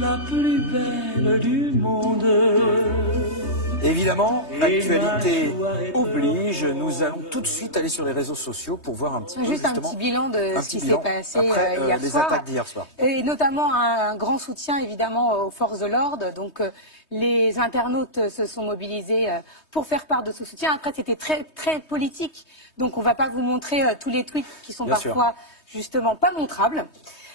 la plus belle du monde. Évidemment, l'actualité oblige. Nous allons tout de suite aller sur les réseaux sociaux pour voir un petit peu. Juste un petit bilan de ce qui s'est passé après, hier les soir. attaques d'hier soir. Et notamment un grand soutien évidemment aux forces de l'ordre. Donc les internautes se sont mobilisés pour faire part de ce soutien. Après, c'était très politique. Donc on ne va pas vous montrer tous les tweets qui sont parfois justement pas montrables.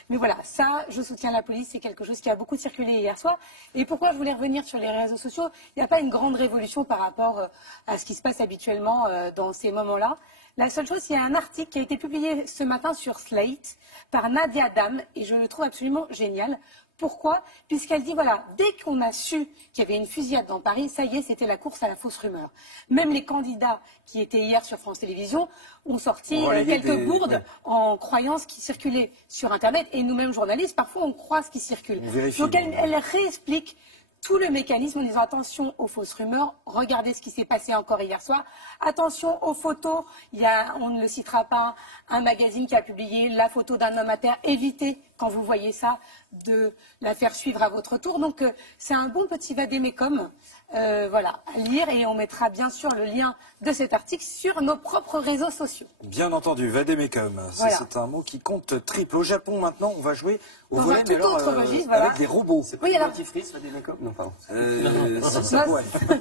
Mais voilà, ça, je soutiens la police, c'est quelque chose qui a beaucoup circulé hier soir. Et pourquoi je voulais revenir sur les réseaux sociaux? Il n'y a pas une grande révolution par rapport à ce qui se passe habituellement dans ces moments-là. La seule chose, il y a un article qui a été publié ce matin sur Slate par Nadia Dam, et je le trouve absolument génial. Pourquoi? Puisqu'elle dit, voilà, dès qu'on a su qu'il y avait une fusillade dans Paris, ça y est, c'était la course à la fausse rumeur. Même les candidats qui étaient hier sur France Télévisions ont sorti quelques bourdes en croyant ce qui circulait sur Internet. Et nous-mêmes, journalistes, parfois, on croit ce qui circule. Donc, elle réexplique tout le mécanisme en disant attention aux fausses rumeurs, regardez ce qui s'est passé encore hier soir, attention aux photos, on ne le citera pas, un magazine qui a publié la photo d'un homme à terre, évitez quand vous voyez ça de la faire suivre à votre tour. Donc c'est un bon petit vadémécum voilà, à lire, et on mettra bien sûr le lien de cet article sur nos propres réseaux sociaux. Bien entendu, vadémécum, voilà. C'est un mot qui compte triple. Au Japon maintenant, on va jouer au volet, mais alors, avec des robots. C'est pas un dentifrice, vadémécum? Non, pardon.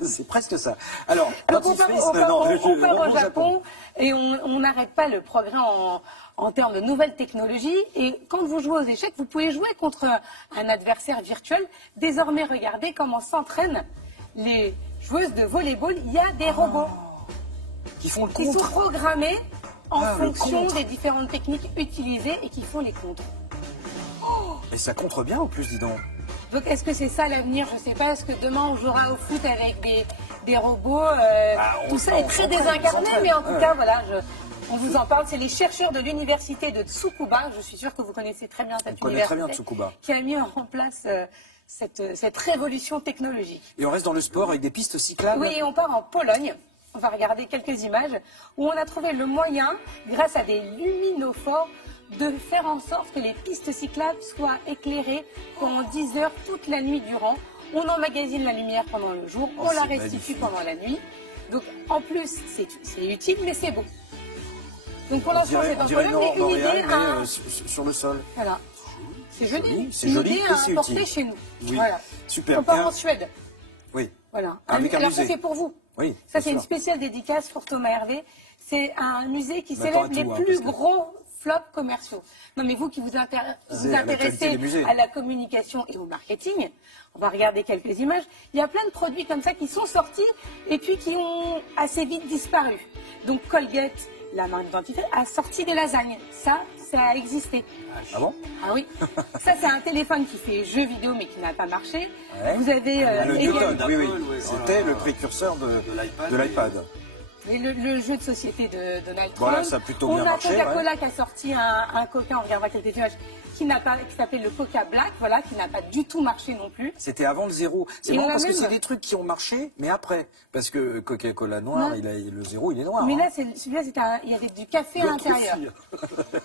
C'est presque ça. Alors, on part au Japon et on n'arrête pas le progrès en termes de nouvelles technologies. Et quand vous jouez aux échecs, vous pouvez jouer contre un adversaire virtuel. Désormais, regardez comment s'entraînent les joueuses de volley-ball. Il y a des robots qui sont programmés en fonction des différentes techniques utilisées et qui font les contres. Et ça contre bien en plus, dis donc. Donc est-ce que c'est ça l'avenir? Je ne sais pas. Est-ce que demain on jouera au foot avec des robots tout ça est très désincarné, mais en tout cas, voilà, on vous en parle. C'est les chercheurs de l'université de Tsukuba. Je suis sûre que vous connaissez très bien cette université qui a mis en place cette révolution technologique. Et on reste dans le sport avec des pistes cyclables. Oui, on part en Pologne. On va regarder quelques images où on a trouvé le moyen, grâce à des luminophores, de faire en sorte que les pistes cyclables soient éclairées pendant 10 heures toute la nuit durant. On emmagasine la lumière pendant le jour, on la restitue pendant la nuit. Donc en plus, c'est utile, mais c'est beau. Donc pour l'instant, c'est en Pologne, mais une idée sur le sol. Voilà. C'est joli. C'est joli à importer chez nous. Oui. Voilà. Super. On part en Suède. Oui. Voilà. Alors ça, c'est pour vous. Oui. Ça, c'est une spéciale dédicace pour Thomas Hervé. C'est un musée qui célèbre les plus gros flops commerciaux. Non, mais vous qui vous intéressez à la communication et au marketing, on va regarder quelques images. Il y a plein de produits comme ça qui sont sortis et puis qui ont assez vite disparu. Donc Colgate, la marque de dentifrice, a sorti des lasagnes. Ça a existé. Ah bon? Ah oui. Ça, c'est un téléphone qui fait jeu vidéo mais qui n'a pas marché. Ouais. Vous avez le Newton, oui. C'était le précurseur de l'iPad. Et le jeu de société de Donald Trump. Voilà, ça a plutôt bien marché. On a Coca-Cola qui a sorti un Coca, on regardera quelques images, qui s'appelle le Coca Black, voilà, qui n'a pas du tout marché non plus. C'était avant le zéro. C'est marrant parce que c'est des trucs qui ont marché, mais après. Parce que Coca-Cola noir, le zéro, il est noir. Mais là, celui-là, il y avait du café à l'intérieur.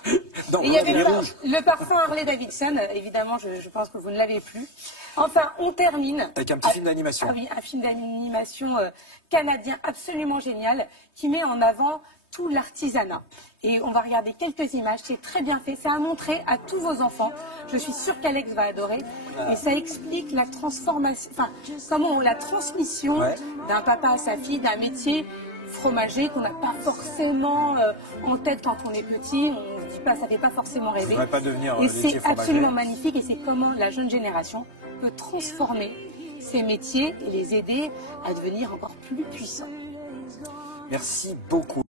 Et il y avait le parfum Harley Davidson, évidemment, je pense que vous ne l'avez plus. Enfin, on termine avec un petit film d'animation. Ah oui, un film d'animation canadien absolument génial qui met en avant tout l'artisanat. Et on va regarder quelques images, c'est très bien fait, c'est à montrer à tous vos enfants. Je suis sûre qu'Alex va adorer. Et ça explique la transformation, la transmission d'un papa à sa fille, d'un métier fromager qu'on n'a pas forcément en tête quand on est petit. On ne dit pas, ça ne fait pas forcément rêver. Et c'est absolument magnifique, et c'est comment la jeune génération peut transformer ces métiers et les aider à devenir encore plus puissants. Merci beaucoup.